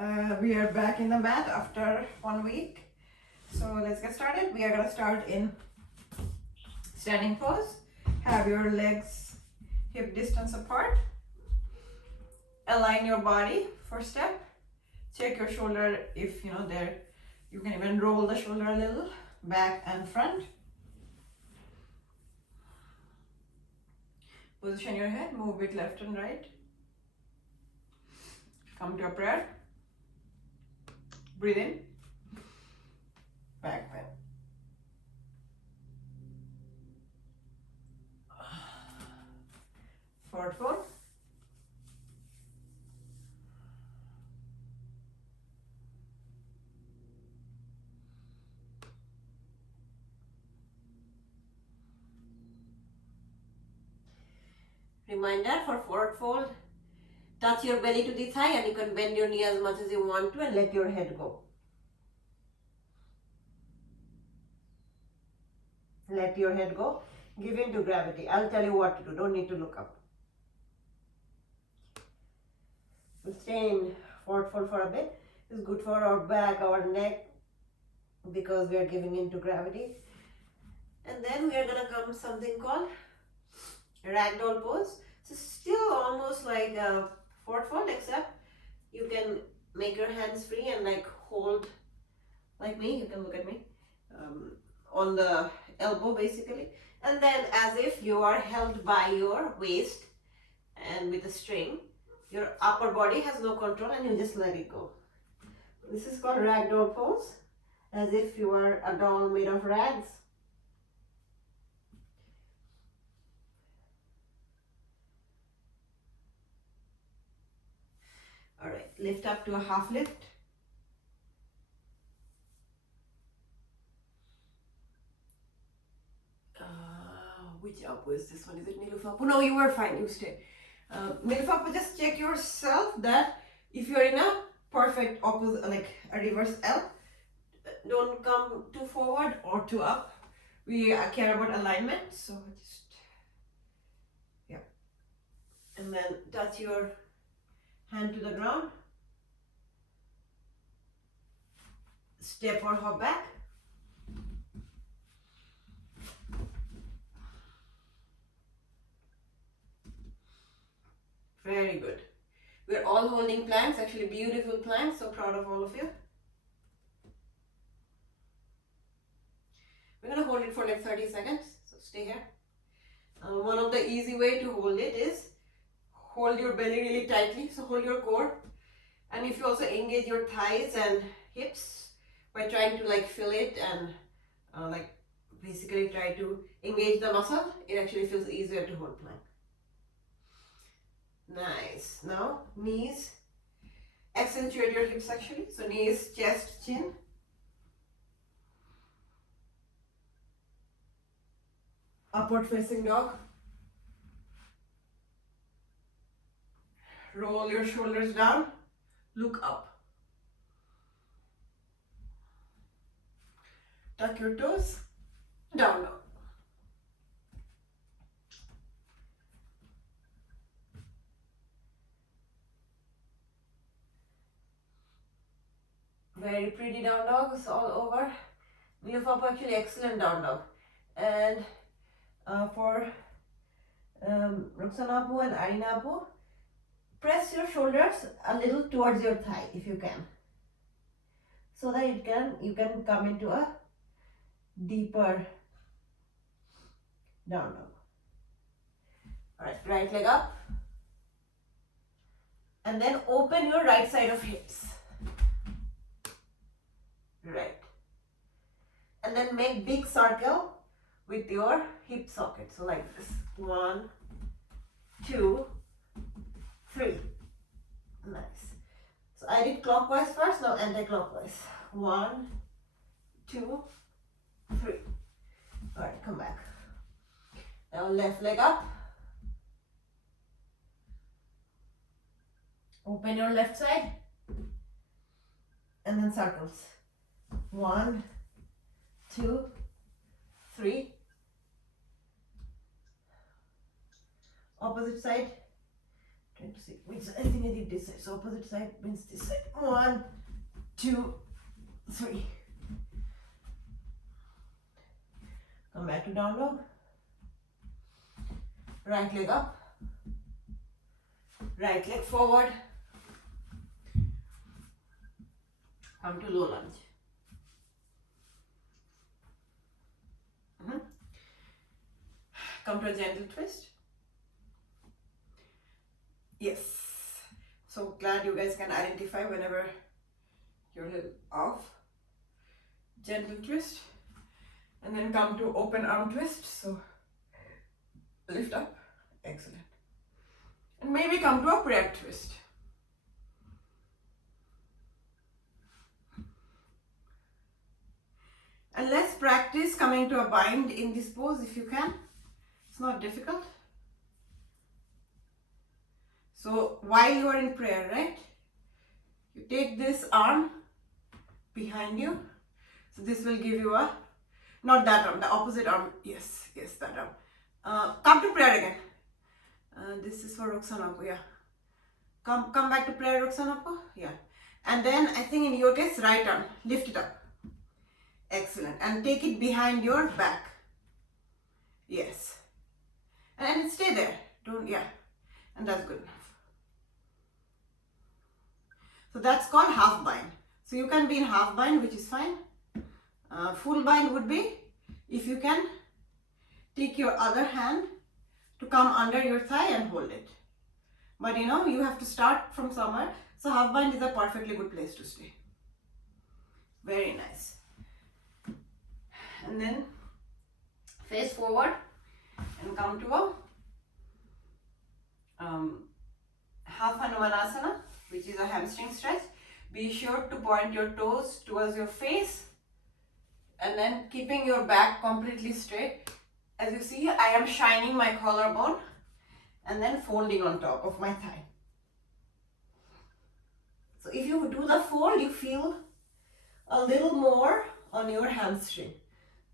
We are back in the mat after 1 week. So let's get started. We are going to start in standing pose. Have your legs hip distance apart. Align your body first step. Check your shoulder if there. You can even roll the shoulder a little, back and front. Position your head, move it left and right. Come to a prayer. Breathe in. Back bend. Forward fold. Reminder for forward fold, touch your belly to the thigh and you can bend your knee as much as you want to and let your head go. Let your head go. Give in to gravity. I'll tell you what to do. Don't need to look up. We'll stay in forward fold for a bit. It's good for our back, our neck, because we are giving in to gravity. And then we are going to come something called Ragdoll Pose. So still almost like a forward fold, except you can make your hands free and like hold like me. You can look at me on the elbow basically. And then as if you are held by your waist and with a string. Your upper body has no control and you just let it go. This is called Ragdoll Pose, as if you are a doll made of rags. Alright, lift up to a half lift. Which elbow is this one? Is it Nilufapu? No, you were fine, you stay. Nilufapu, just check yourself that if you're in a perfect opposite, like a reverse L, don't come too forward or too up. We care about alignment, so just, yeah. And then touch your hand to the ground. Step or hop back. Very good. We're all holding planks, actually beautiful planks, so proud of all of you. We're going to hold it for like 30 seconds, so stay here. One of the easy way to hold it is hold your belly really tightly, so hold your core. And if you also engage your thighs and hips by trying to like fill it and like basically try to engage the muscle, it actually feels easier to hold plank. Nice. Now knees, accentuate your hips actually. So knees, chest, chin. Upward facing dog. Roll your shoulders down, look up. Tuck your toes, down dog. Very pretty down dogs all over. Nilufapu, actually excellent down dog. And for Ruksanapu and Arinapu, press your shoulders a little towards your thigh if you can, so that you can come into a deeper down dog. Alright, right leg up. And then open your right side of hips. Right. And then make big circle with your hip socket. So like this. 1, 2, 3. Nice. So I did clockwise first, now anti-clockwise. 1, 2, 3. Alright, come back. Now left leg up. Open your left side. And then circles. 1, 2, 3. Opposite side. Trying to see which side. I think I did this side. So opposite side means this side. 1, 2, 3. Come back to down dog. Right leg up. Right leg forward. Come to low lunge. Come to a gentle twist. Yes. So glad you guys can identify whenever you're a little off. Gentle twist. And then come to open arm twist. So lift up. Excellent. And maybe come to a prayer twist. And let's practice coming to a bind in this pose if you can. It's not difficult. So while you are in prayer, right? You take this arm behind you. So this will give you a, not that arm, the opposite arm. Yes, that arm. Come to prayer again. This is for Roxanapo, yeah. Come back to prayer, Roxanapo, yeah. And then I think in your case, right arm, lift it up. Excellent. And take it behind your back. Yes. And stay there. Don't, yeah. And that's good enough. So that's called half bind. So you can be in half bind, which is fine. Full bind would be if you can take your other hand to come under your thigh and hold it. But you know, you have to start from somewhere. So half bind is a perfectly good place to stay. Very nice. And then face forward and come to a half Hanumanasana, which is a hamstring stretch. Be sure to point your toes towards your face and then keeping your back completely straight. As you see, I am shining my collarbone and then folding on top of my thigh. So if you do the fold, you feel a little more on your hamstring.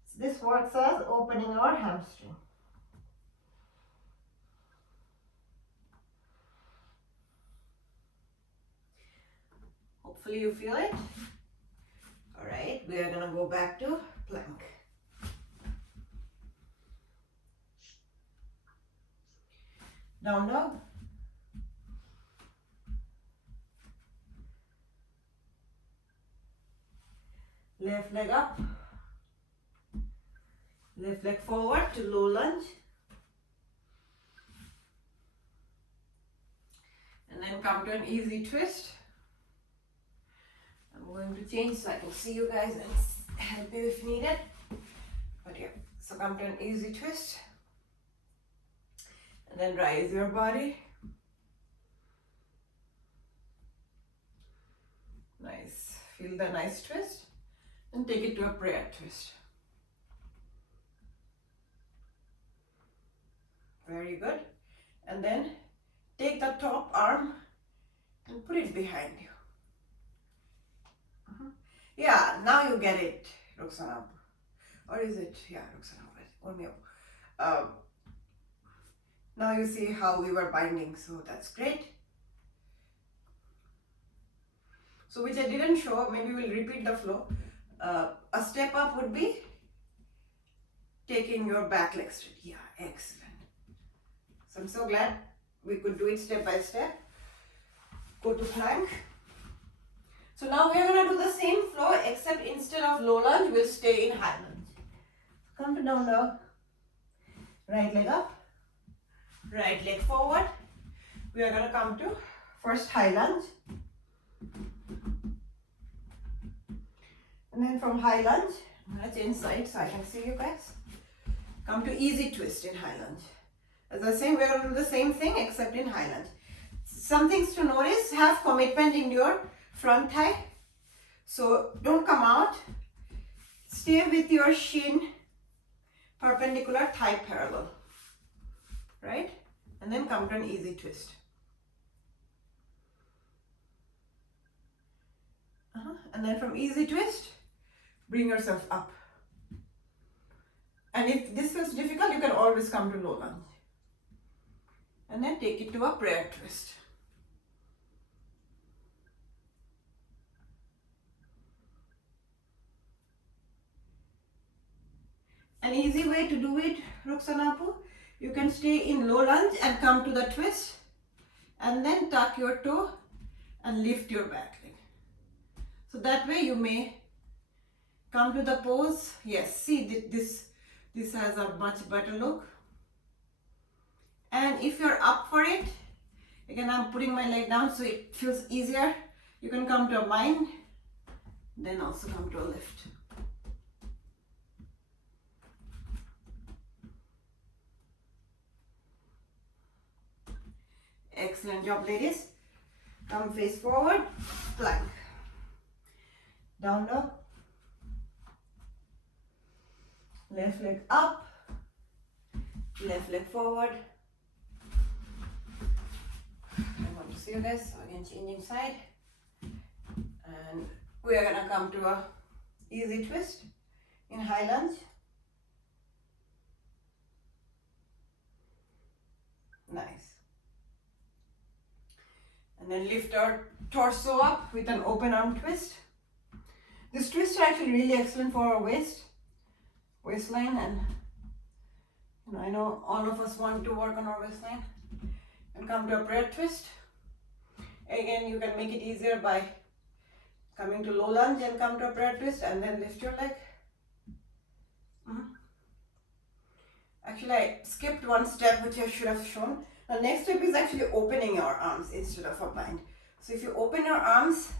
So this works as opening our hamstring. Hopefully you feel it. All right, we are gonna go back to plank. Down dog. Left leg up. Left leg forward to low lunge. And then come to an easy twist. I'm going to change so I can see you guys and help you if needed. But yeah, so come to an easy twist. And then rise your body. Nice. Feel the nice twist. And take it to a prayer twist. Very good. And then take the top arm and put it behind you. Yeah, now you get it, Roxana. Or is it? Yeah, Roxana. Now you see how we were binding, so that's great. So which I didn't show, maybe we'll repeat the flow. A step up would be taking your back leg straight. Yeah, excellent. So I'm so glad we could do it step by step. Go to plank. So now we are going to do the same flow, except instead of low lunge, we'll stay in high lunge. Come to down dog. Right leg up. Right leg forward. We are going to come to first high lunge. And then from high lunge, I'm going to change sides so I can see you guys. Come to easy twist in high lunge. As I was saying, we're going to do the same thing except in high lunge. Some things to notice: have commitment in your front thigh. So don't come out. Stay with your shin perpendicular, thigh parallel. Right? And then come to an easy twist. And then from easy twist, bring yourself up. And if this feels difficult, you can always come to low lunge. And then take it to a prayer twist. An easy way to do it, Ruksanapu, you can stay in low lunge and come to the twist and then tuck your toe and lift your back leg. So that way you may come to the pose. Yes, see this has a much better look. And if you're up for it, again I'm putting my leg down so it feels easier. You can come to a bind, then also come to a lift. Excellent job, ladies. Come face forward, plank. Down dog. Left leg up, left leg forward. I want to see this. So again, changing side. And we are gonna come to a easy twist in high lunge. Nice. And then lift our torso up with an open arm twist. This twist is actually really excellent for our waistline, and I know all of us want to work on our waistline. And come to a prayer twist. Again, you can make it easier by coming to low lunge and come to a prayer twist and then lift your leg. Actually, I skipped one step which I should have shown. The next step is actually opening your arms instead of a bind. So if you open your arms,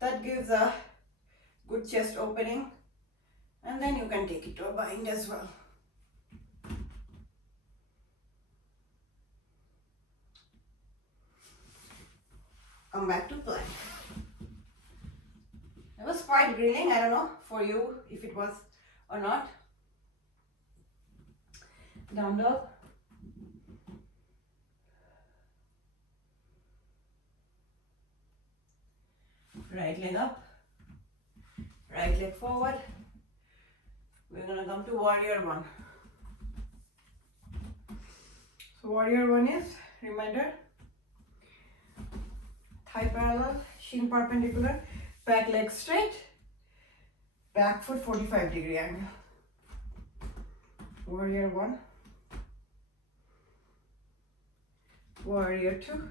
that gives a good chest opening, and then you can take it to a bind as well. Come back to plank. It was quite grilling, I don't know for you if it was or not. Down dog. Right leg up, right leg forward. We're gonna come to warrior one. So warrior one is, reminder, thigh parallel, shin perpendicular, back leg straight, back foot 45-degree angle. Warrior one, warrior two,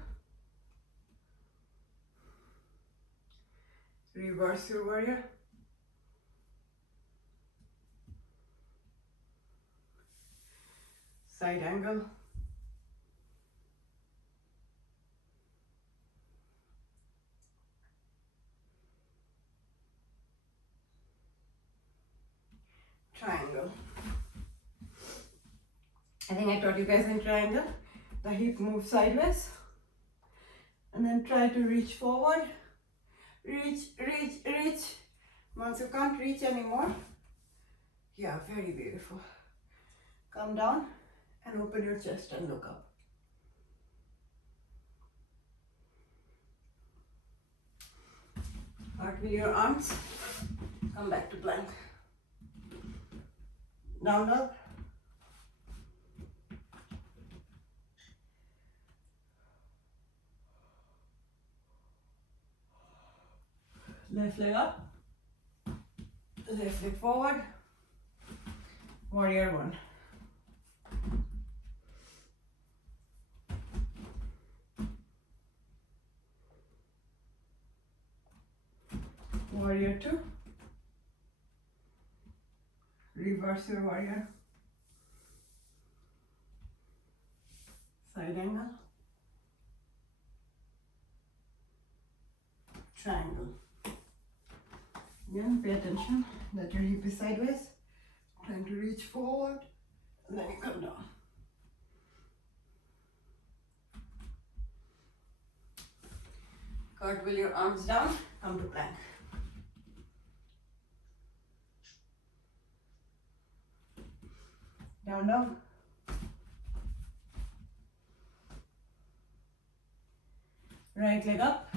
reverse your warrior, side angle, triangle. I think I taught you guys in triangle. The hip moves sideways and then try to reach forward. Reach, reach, reach. Once you can't reach anymore, yeah, very beautiful. Come down and open your chest and look up. Cartwheel your arms, come back to plank. Down dog. Left leg up, left leg forward, warrior one. Warrior two, reverse your warrior, side angle, triangle. Again, pay attention that your hip is sideways, trying to reach forward, and then you come down. Cartwheel your arms down, come to plank. Down dog. Right leg up,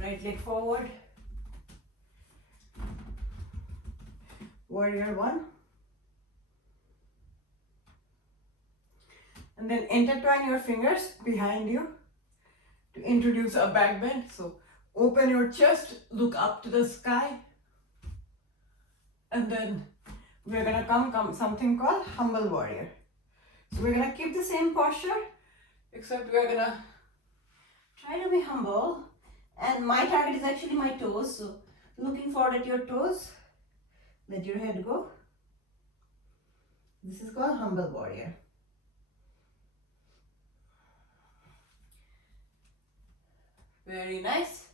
right leg forward. Warrior one. And then intertwine your fingers behind you to introduce a back bend. So open your chest, look up to the sky. And then we're gonna come something called humble warrior. So we're gonna keep the same posture, except we're gonna Try to be humble. And my target is actually my toes. So looking forward at your toes. Let your head go. This is called humble warrior. very nice.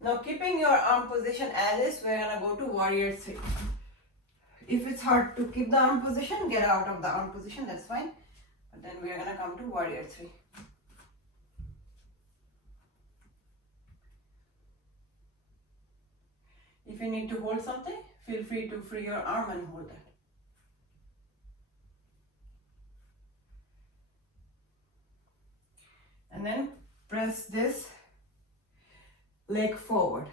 Now keeping your arm position as is, we're gonna go to warrior 3. If it's hard to keep the arm position, get out of the arm position, that's fine. But then we're gonna come to warrior 3. If you need to hold something, feel free to free your arm and hold that. And then press this leg forward.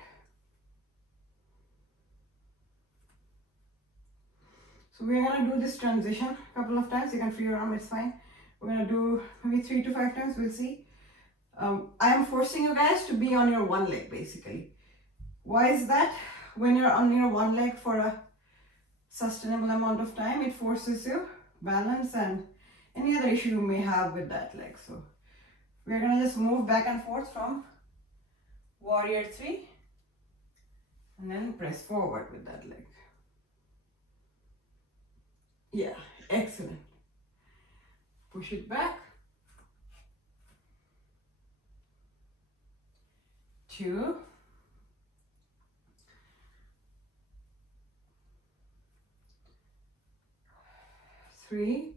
So we're gonna do this transition a couple of times. You can free your arm, it's fine. We're gonna do maybe 3 to 5 times, we'll see. I am forcing you guys to be on your one leg basically. Why is that? When you're on your one leg for a sustainable amount of time, it forces you balance and any other issue you may have with that leg. So we're gonna just move back and forth from warrior 3 and then press forward with that leg. Yeah, excellent. Push it back. 2. 3.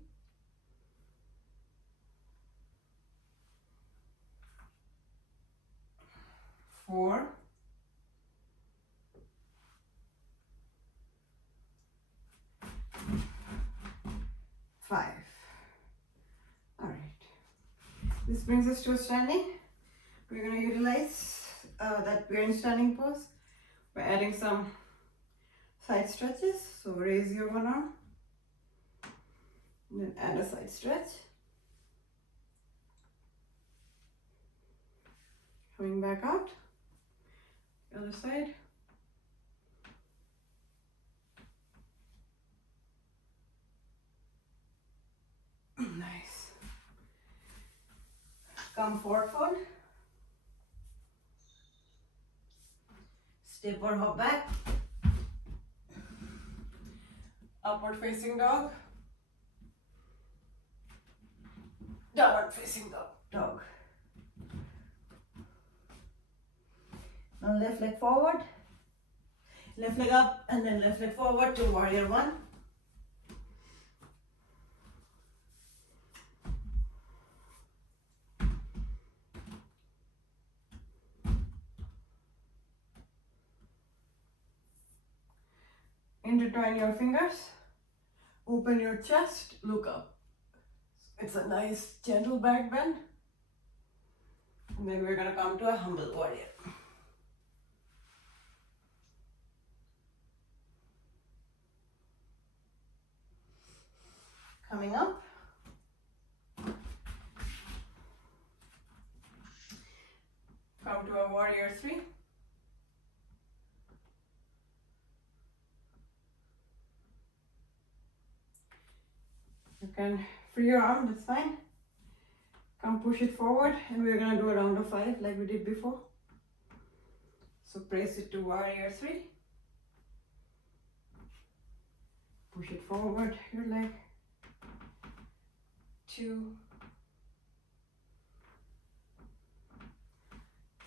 4. 5. All right. This brings us to a standing. We're going to utilize that we're in standing pose by adding some side stretches. So raise your one arm, and then add a side stretch. Coming back out, other side. Nice. Come forward fold. Step or hop back. Upward facing dog. Downward facing dog. Dog. Now left leg forward. Left leg up and then left leg forward to warrior 1. Intertwine your fingers, open your chest, look up. It's a nice gentle back bend. And then we're gonna come to a humble warrior. Coming up. Come to a warrior 3. You can free your arm, that's fine. Come push it forward and we're gonna do a round of 5 like we did before. So press it to warrior 3. Push it forward, your leg. 2,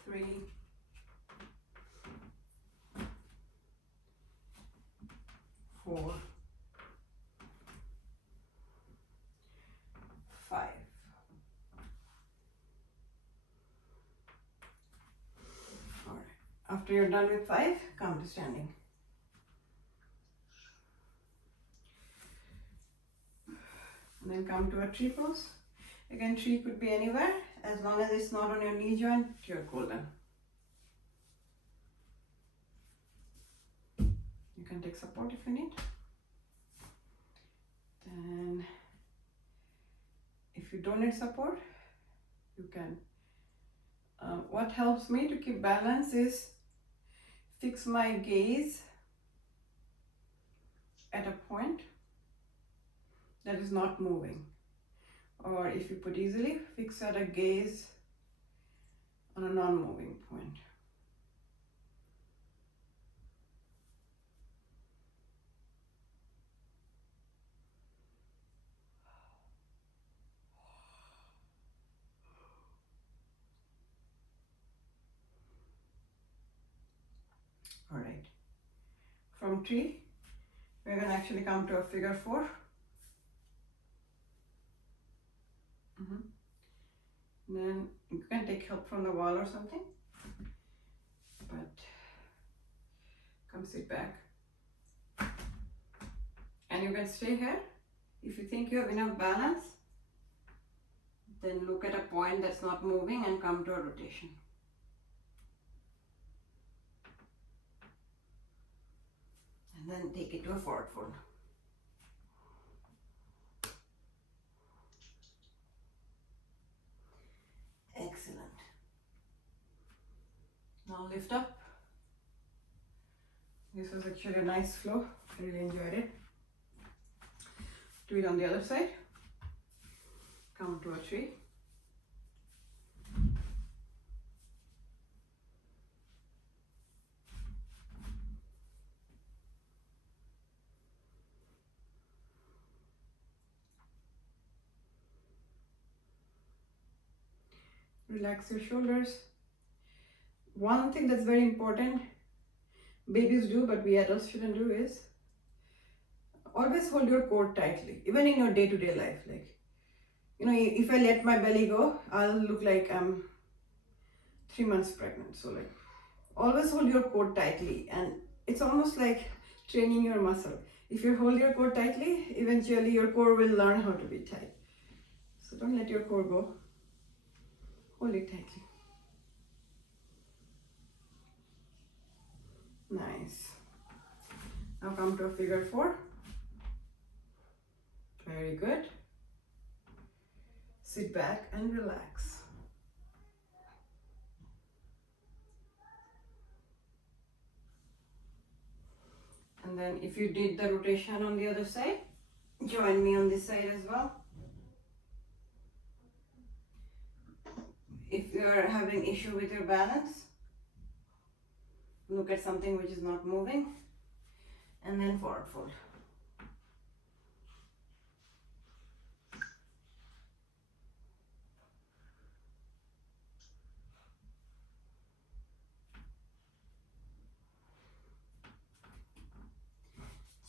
3, 4, 5. All right. After you're done with 5, come to standing. And then come to a tree pose. Again, tree could be anywhere as long as it's not on your knee joint, you're golden. You can take support if you need. Then if If you don't need support, you can. What helps me to keep balance is fix my gaze at a point that is not moving. Or if you put easily, fix at a gaze on a non-moving point. All right. From tree, we're going to actually come to a figure 4. Then you can take help from the wall or something, but come sit back. And you can stay here. If you think you have enough balance, then look at a point that's not moving and come to a rotation. And then take it to a forward fold. Excellent. Now lift up. This was actually a nice flow. I really enjoyed it. Do it on the other side. Come to a tree. Relax your shoulders. One thing that's very important, babies do but we adults shouldn't do, is always hold your core tightly, even in your day-to-day life. Like, you know, if I let my belly go, I'll look like I'm 3 months pregnant. So like, always hold your core tightly, and it's almost like training your muscle. If you hold your core tightly, eventually your core will learn how to be tight. So don't let your core go. Hold it tightly. Nice. Now come to a figure 4. Very good. Sit back and relax. And then if you did the rotation on the other side, join me on this side as well. If you are having issue with your balance, look at something which is not moving, and then forward fold.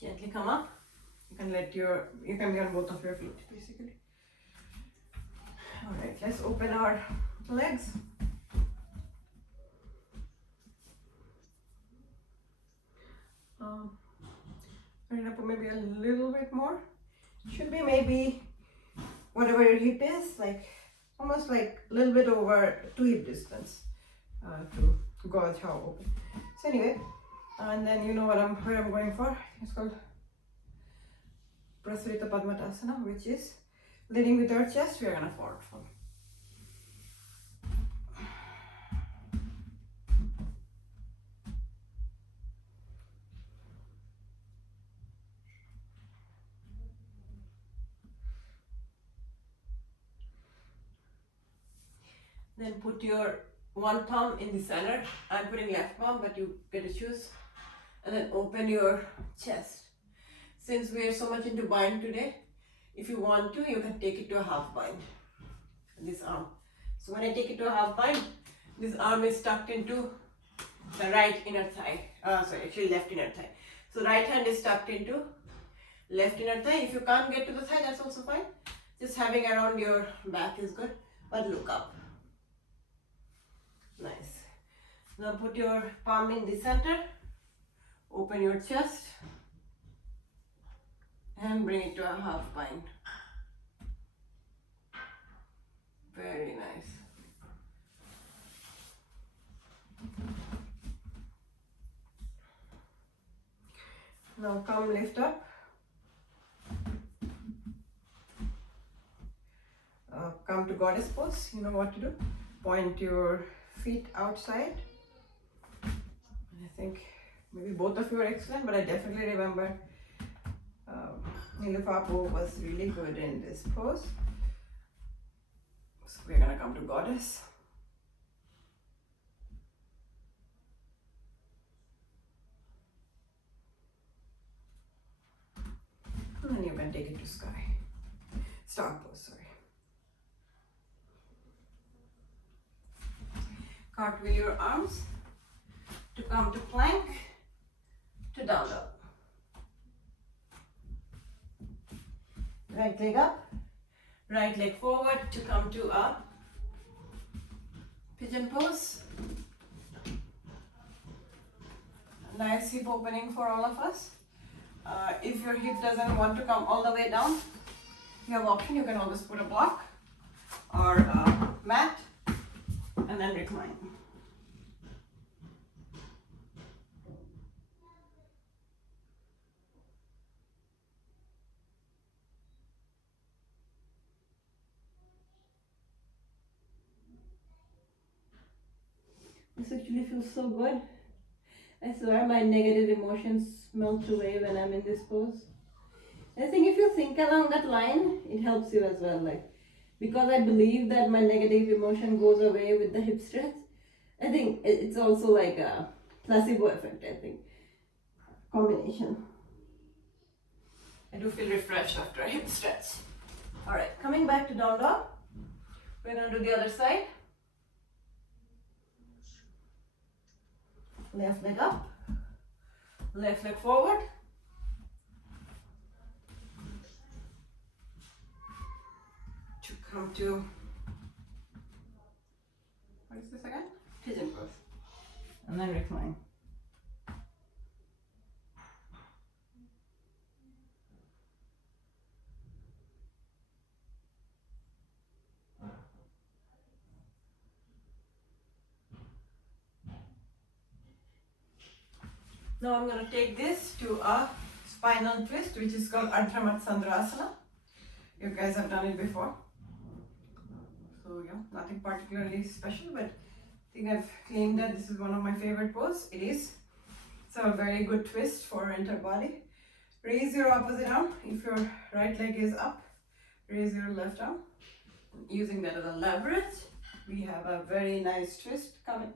Gently come up. You can be on both of your feet basically. All right, let's open our legs. I'm gonna put maybe a little bit more. Should be maybe whatever your hip is, like almost like a little bit over 2 hip distance to gauge how open. So anyway, and then you know where I'm going for. It's called Prasarita Padmatasana, which is leading with our chest. We are gonna forward fold. Then put your one thumb in the center. I'm putting left palm, but you get to choose. And then open your chest. Since we are so much into bind today, if you want to, you can take it to a half bind. This arm. So when I take it to a half bind, this arm is tucked into the right inner thigh. Actually left inner thigh. So right hand is tucked into left inner thigh. If you can't get to the thigh, that's also fine. Just having around your back is good, but look up. Nice. Now put your palm in the center, open your chest, and bring it to a half bind. Very nice. Now come lift up. goddess pose. You know what to do. Point your feet outside. I think maybe both of you are excellent, but I definitely remember Nilufapo was really good in this pose. So we're gonna come to goddess. And then you can take it to sky. Star pose, sorry. Cartwheel your arms to come to plank, to down dog. Right leg up. Right leg forward to come to a pigeon pose. Nice hip opening for all of us. If your hip doesn't want to come all the way down, you have option. You can always put a block or a mat and then recline. This actually feels so good. I swear my negative emotions melt away when I'm in this pose. I think if you think along that line, it helps you as well. Like, because I believe that my negative emotion goes away with the hip stretch, I think it's also like a placebo effect, I think. Combination. I do feel refreshed after a hip stretch. Alright, coming back to down dog. We're going to do the other side. Left leg up. Left leg forward. To come to, what is this again? Pigeon pose. And then recline. Now I'm going to take this to a spinal twist, which is called Padmatasana. You guys have done it before. So yeah, nothing particularly special, but I think I've claimed that this is one of my favorite poses. It is. So a very good twist for our entire body. Raise your opposite arm. If your right leg is up, raise your left arm. Using that as a leverage, we have a very nice twist coming.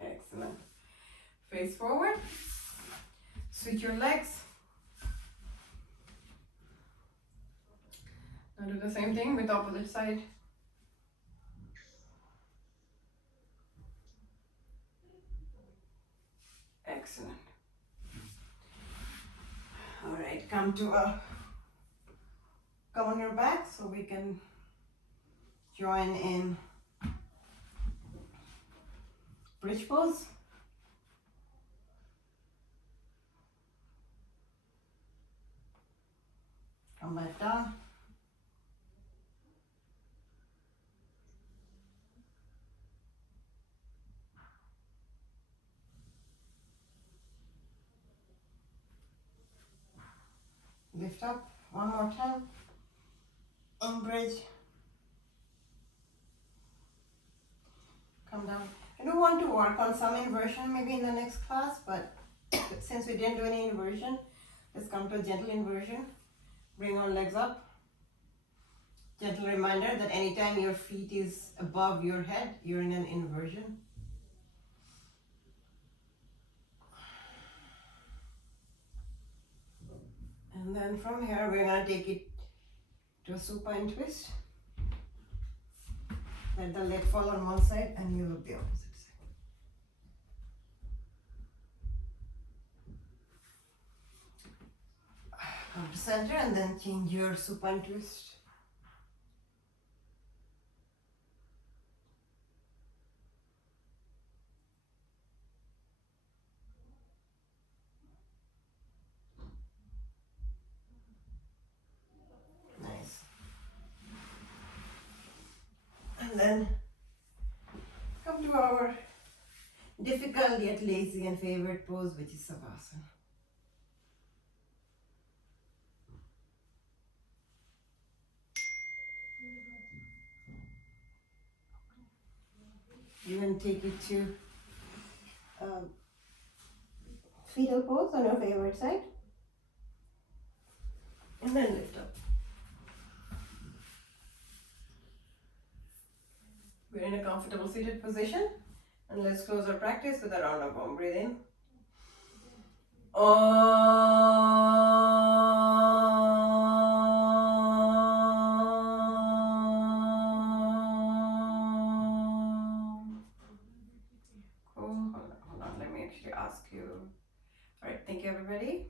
Excellent. Face forward. Switch your legs. Now do the same thing with opposite side. Excellent. All right, come on your back so we can join in bridge pose. Come back down. Lift up one more time. In bridge. Come down. I do want to work on some inversion maybe in the next class, but since we didn't do any inversion, let's come to a gentle inversion. Bring our legs up. Gentle reminder that anytime your feet is above your head, you're in an inversion. And then from here, we're going to take it to a supine twist. Let the leg fall on one side and you look the opposite side. Come to center and then change your supine twist. Nice. And then come to our difficult yet lazy and favorite pose, which is Savasana. You can take it to fetal pose on your favorite side. And then lift up. We're in a comfortable seated position. And let's close our practice with a round of warm. Breathe in. Cool. Hold on. Let me actually ask you. All right. Thank you, everybody.